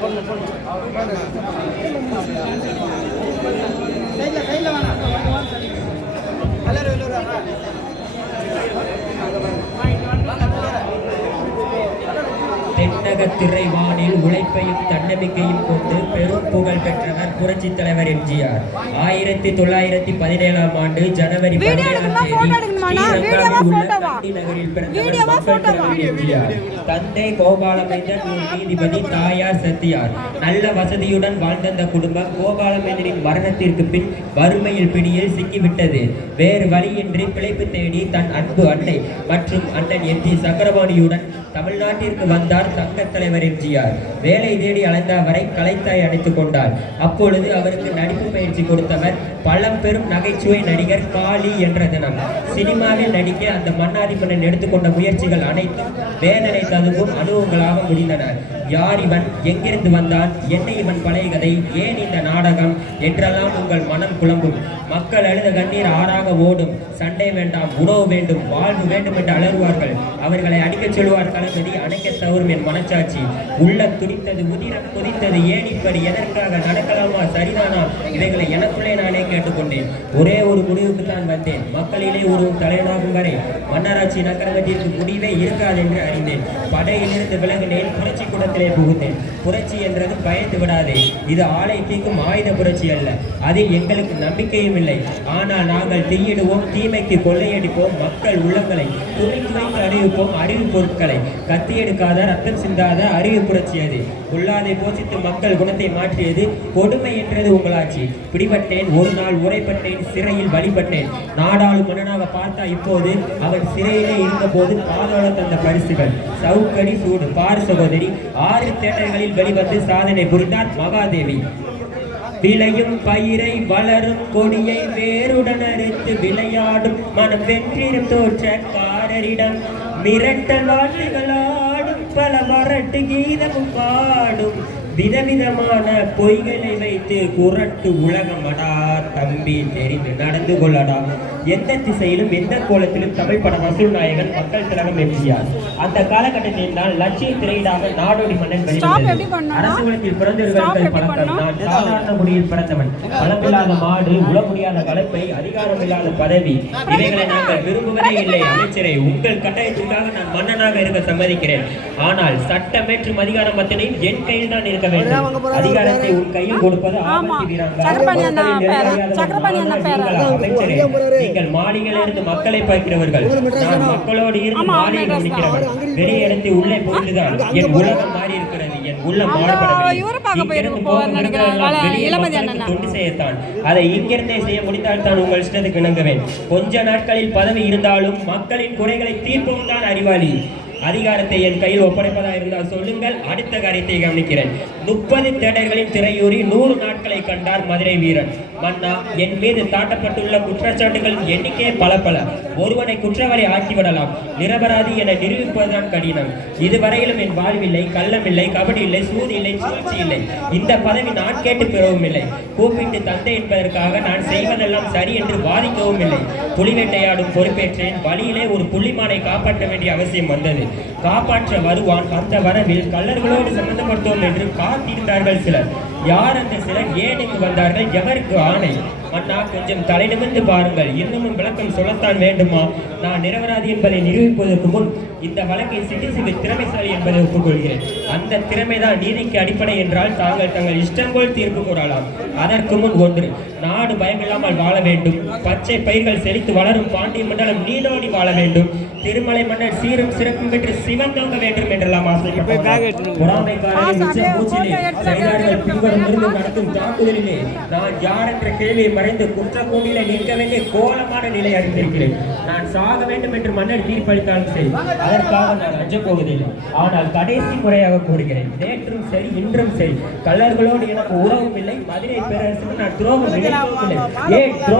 சைடில் சைடில் திரைவானில் உழைப்பையும் தன்னம்பிக்கையும் கொண்டு புரட்சித் தலைவர் எம்ஜிஆர் ஆயிரத்தி தொள்ளாயிரத்தி பதினேழாம் ஆண்டு ஜனவரி நகரில் எம்ஜிஆர் தந்தை கோபாலமைந்தன் ஒரு நீதிபதி தாயார் சத்தியார் நல்ல வசதியுடன் வாழ்ந்த குடும்பம் கோபாலமைந்தனின் மரணத்திற்கு பின் வறுமையில் பிடியில் சிக்கிவிட்டது. வேறு வழியின்றி பிழைப்பு தேடி தன் அன்பு அன்னை மற்றும் அண்ணன் எம் ஜி சக்கரபாணியுடன் தமிழ்நாட்டிற்கு வந்தார் தங்க தலைவர் எம்ஜிஆர் வேலை தேடி அலைந்த அவரை கலைத்தாய் அணைத்துக் கொண்டார். அப்பொழுது அவருக்கு நடிப்பு பயிற்சி கொடுத்தவர் பழம்பெரும் நகைச்சுவை நடிகர் காளி என்ற தினம். சினிமாவில் நடிக்க அந்த மன்னாதி மன்னன் எடுத்துக்கொண்ட முயற்சிகள் அனைத்தும் வேதனை ததுவும் அனுபவங்களாக முடிந்தன. யார் இவன்? எங்கிருந்து வந்தான்? என்ன இவன் பழைய கதை ஏன் இந்த நாடகம்? என்றெல்லாம் உங்கள் மனம் குழம்பும். மக்கள் அழுத கண்ணீர் ஆறாக ஓடும். சண்டை வேண்டாம் உணவு வேண்டும் வாழ்வு வேண்டும் என்று அலறுவார்கள். அவர்களை அடிக்கச் சொல்வார் தளபதி அணைக்க தவறும் என் மனச்சாட்சி. உள்ள துடித்தது உதிரம் குதித்தது. ஏன் இப்படி? எதற்காக? நடக்கலாமா? சரிதானா? இவைகளை எனக்குள்ளே நானே கேட்டுக்கொண்டேன். ஒரே ஒரு முடிவுக்கு தான் வந்தேன். மக்களிலே ஒரு தலைவனாகும் வரை மன்னராட்சி நகரத்திற்கு முடிவே இருக்காது என்று அறிந்தேன். படையிலிருந்து விலகினேன். புரட்சி கூடத்தில் புகுந்தேன் புரட்சி என்றது பயந்து விடாதே. இது ஆளை தீக்கும் ஆயுத புரட்சி அல்ல. அதில் எங்களுக்கு நம்பிக்கையும் இல்லை. ஆனால் நாங்கள் தீயிடுவோம் தீமைக்கு கொள்ளையடிப்போம் மக்கள் உள்ளங்களை துணி துணிக்கு அறிவிப்போம் அறிவு பொருட்களை. கத்தி எடுக்காத ரத்தம் சிந்தாத அறிவு புரட்சி அது. உள்ளாதை போசித்து மக்கள் குணத்தை மாற்றியது கொடுமை என்றது உங்களாட்சி பிடிபட்டேன் ஒரு நாள் உரைப்பட்டேன் சிறையில் வழிபட்டேன். நாடாளு மன்னனாக பார்த்தா இப்போது அவன் சிறையிலே இருந்தபோது பாதாள தந்த பரிசுகள். சவுக்கடி சூடு பார் சகோதரி ஆறு தேட்டர்களில் வெளிவந்து சாதனை புரிந்தார் மகாதேவி. விளையும் பயிரை வளரும் கொடியை வேருடன் அறுத்து விளையாடும் மனம் வென்றிடும் தோற்றக்காரரிடம் மிரட்டல் வாட்டுகளாடும் பல வரட்டு கீதமும் பாடும். விதவிதமான பொய்களை வைத்து குரட்டு உலகமடா தம்பி தெரிந்து நடந்து கொள்ளடா. எந்த திசையிலும் எந்த கோலத்திலும் தமிழ் பட வசூல் நாயகன் மக்கள் திலகம் எம்ஜிஆர். அந்த காலகட்டத்தில் தான் லட்சிய திரையிடாக நாடோடி மன்னன்? அரசு குலத்தில் பண்ணணும்? நான் சாதாரண முறையில் பிறந்தவன். பலமில்லாத மாடு உள முடியாத கலப்பை அதிகாரம் இல்லாத பதவி. இவைகளை நாங்கள் விரும்புவதே இல்லை அமைச்சரே. உங்கள் கட்டாயத்திற்காக நான் மன்னனாக இருக்க சம்மதிக்கிறேன். ஆனால் சட்டமேற்றும் அதிகாரம் அத்தனையும் என் கையில் தான் இருக்க வேண்டும். அதிகாரத்தை உன் கையில் கொடுப்பது அமைச்சரே. நீங்கள் மாளிகையிலிருந்து மக்களை பார்க்கிறவர்கள் நான் மக்களோடு இருந்து ஆமா, கவனிக்கிறவன் வெளியே எடுத்து உள்ளே புரிந்துதான் என் உலகம் மாறி இருக்கிறது. என் உள்ளம் அண்ணனா. தொண்டு செய்யத்தான். அதை இங்கிருந்தே செய்ய முடிந்தால் தான் உங்கள் இஷ்டத்துக்கு இணங்குவேன். கொஞ்ச நாட்களில் பதவி இருந்தாலும் மக்களின் குறைகளை தீர்ப்பவும் தான் அறிவாளி. அதிகாரத்தை என் கையில் ஒப்படைப்பதா இருந்தால் சொல்லுங்கள். அடுத்த காரியத்தை கவனிக்கிறேன். முப்பது தேடர்களின் திரையூறி நூறு நாட்களை கண்டார் மதுரை வீரன். மன்னா என் மீது தாட்டப்பட்டுள்ள குற்றச்சாட்டுகளின் எண்ணிக்கை பல பல. ஒருவனை குற்றவாளி ஆக்கிவிடலாம். நிரபராதி என நிரூபிப்பதுதான் கடினம். இதுவரையிலும் என் வாழ்வில்லை கள்ளமில்லை கபடி இல்லை சூது இல்லை சூழ்ச்சி இல்லை இந்த பதவி நான் கேட்டு பெறவும் இல்லை. கூப்பிட்டு தந்தை என்பதற்காக நான் செய்வதெல்லாம் சரி என்று வாதிக்கவும் இல்லை. புலிவேட்டையாடும் பொறுப்பேற்றேன். வழியிலே ஒரு புள்ளிமானை காப்பாற்ற வேண்டிய அவசியம் வந்தது. காப்பாற்ற வருவான். அந்த வரவில் கள்ளர்களோடு சம்மந்தப்பட்டோம் என்று காத்திருந்தார்கள் சிலர். யார் அந்த சிலர்? ஏன் வந்தார்கள் எவருக்கு ஆணை? அண்ணா கொஞ்சம் தலை நிமிர்ந்து பாருங்கள். இன்னமும் விளக்கம் சொல்லத்தான் வேண்டுமா? நான் நிரபராதி என்பதை நிரூபிப்பதற்கு முன் இந்த வழக்கில் சிட்டிசிபி திறமைசாலி என்பதை ஒப்புக்கொள்கிறேன். அந்த திறமைதான் நீதிக்கு அடிப்படை என்றால் தாங்கள் தங்கள் இஷ்டம் போல் தீர்ப்பு கூறலாம். அதற்கு முன் ஒன்று நாடு பயமில்லாமல் வாழ வேண்டும். பச்சை பயிர்கள் செழித்து வளரும் பாண்டிய மண்டலம் நீடோடி வாழ வேண்டும். திருமலை மன்னர் சீரும் சிறப்பும் பெற்று சிவந்தோங்க வேண்டும் என்றெல்லாம் நடத்தும் தாக்குதலிலே நான் யார் என்ற கேள்வியை மறைந்து குற்றக்கூண்டிலே நிற்க வேண்டிய கோலமான நிலை அறிந்திருக்கிறேன் நான் சாக வேண்டும் என்று மன்னர் தீர்ப்பளித்தாலும் சரி அதற்காக நான் அஞ்சப் போவதில்லை. ஆனால் கடைசி முறையாக கூறுகிறேன் நேற்றும் சரி இன்றும் சரி. கள்ளர்களோடு எனக்கு உறவும் இல்லை மதுரை பேரரசுக்கு நான் துரோகம் ஏன் துரோகம்